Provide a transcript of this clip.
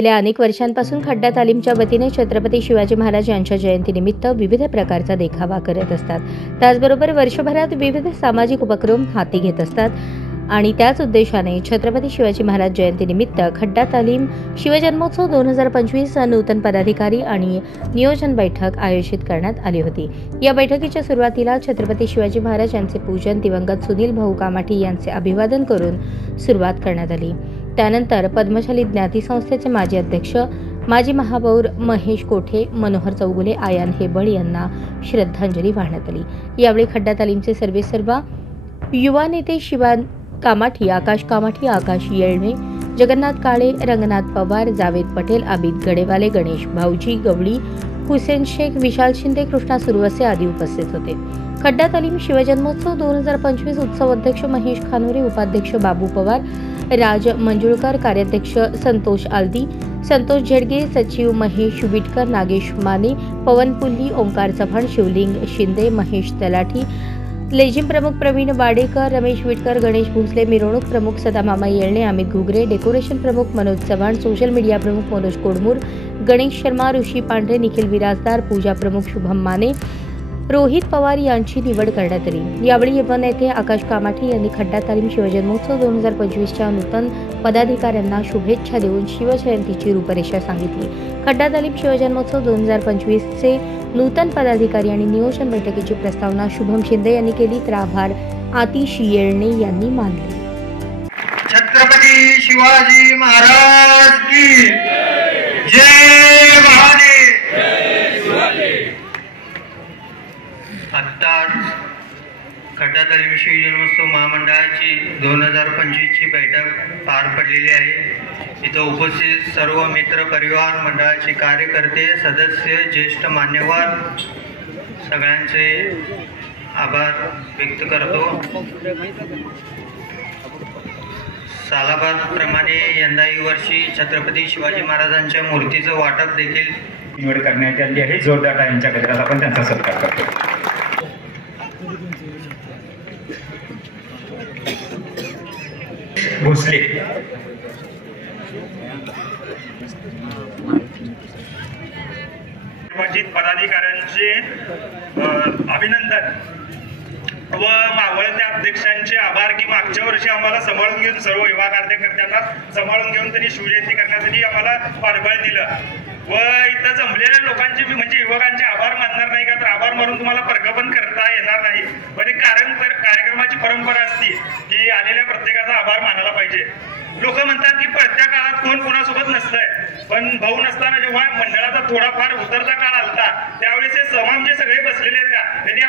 गेल्या अनेक वर्षांपासून खड्डा तालीमच्या वतीने छत्रपती शिवाजी महाराज यांच्या जयंतीनिमित्त विविध प्रकारचा देखावा करत असतात। त्याचबरोबर वर्षभरात विविध सामाजिक उपक्रम हाती घेत असतात आणि त्याच उद्देशाने छत्रपती शिवाजी महाराज जयंतीनिमित्त खड्डा तालीम शिवजन्मोत्सव 2025 नूतन पदाधिकारी आणि नियोजन बैठक आयोजित करण्यात आली होती। या बैठकीच्या सुरुवातीला छत्रपती शिवाजी महाराज यांचे पूजन दिवंगत सुनील भाऊ कामाठी यांचे अभिवादन करून सुरुवात करण्यात आली। त्यानंतर पद्मशाली ज्ञाती संस्थेचे माजी अध्यक्ष माजी महापौर महेश कोठे, मनोहर चौगुले, आयान हेबळ यांना श्रद्धांजली वाहण्यात आली। यावेळी खड्डा तालीमचे सर्वेसर्वा युवा नेते शिवा कामाठी, आकाश कामाठी, आकाश येळमे, जगन्नाथ काळे, रंगनाथ पवार, जावेद पटेल, आबिद गडेवाले, गणेश भाऊजी गवळी, हुसेन शेख, विशाल शिंदे, कृष्णा सुरवसे आदी उपस्थित होते। खड्डा तालीम शिवजन्मोत्सव 2025 उत्सव अध्यक्ष महेश खानोरे, उपाध्यक्ष बाबू पवार, राज मंजुळकर, कार्याध्यक्ष संतोष आलदी, संतोष झेडगे, सचिव महेश विटकर, नागेश माने, पवन पुल्ली, ओंकार चव्हाण, शिवलिंग शिंदे, महेश तलाठी, लेझिम प्रमुख प्रवीण वाडेकर, रमेश विटकर, गणेश भोसले, मिरवणूक प्रमुख सदामामा येळणे, अमित घुगरे, डेकोरेशन प्रमुख मनोज चव्हाण, सोशल मीडिया प्रमुख मनोज कोडमूर, गणेश शर्मा, ऋषी पांढरे, निखिल विराजदार, पूजा प्रमुख शुभम माने, रोहित पवार यांची निवड करण्यात आली। यावेळी युवा नेते आकाश कामाठी यांनी खड्डा तालीम शिवजन्मोत्सव 2025च्या नूतन पदाधिकाऱ्यांना शुभेच्छा देऊन शिवजयंतीची रूपरेषा सांगितली। खड्डा तालीम शिवजन्मोत्सव 2025चे नूतन पदाधिकारी आणि नियोजन बैठकीची प्रस्तावना शुभम शिंदे यांनी केली, तर आभार आतिश येळणे यांनी मानले। छत्रपती शिवाजी महाराज की जय महाराज। आत्ताच खड्डा तालीम शिवजन्मोत्सव महामंडळाची 2025ची बैठक पार पडलेली आहे। इथं उपस्थित सर्व मित्र परिवार मंडळाचे कार्यकर्ते, सदस्य, ज्येष्ठ मान्यवर सगळ्यांचे आभार व्यक्त करतो। सालाबादप्रमाणे यंदाही वर्षी छत्रपती शिवाजी महाराजांच्या मूर्तीचं वाटप देखील निवड करण्यात आली आहे। जोरदार टाळ्यांच्या गजरात आपण त्यांचा सत्कार करतो। भोसले पदाधिकाऱ्यांचे अभिनंदन व मावळत्या अध्यक्षांचे आभार की मागच्या वर्षी आम्हाला सांभाळून घेऊन सर्व युवा कार्यकर्त्यांना सांभाळून घेऊन त्यांनी शिवजयंती करण्यासाठी आम्हाला पाठबळ दिलं व इथं जमलेल्या लोकांचे म्हणजे युवकांचे आभार मानणार नाही का, तर आभार मानून तुम्हाला प्रगमन करता येणार नाही। पण एक कार्यक्रमाची परंपरा असते की आलेल्या प्रत्येकाचा आभार मानायला पाहिजे। लोक म्हणतात की प्रत्येक काळात कोण कोणासोबत नसतंय, पण भाऊ नसताना जेव्हा मंडळाचा थोडाफार उतरता काळ आलता त्यावेळेस हे समाज जे सगळे बसलेले आहेत का त्यांनी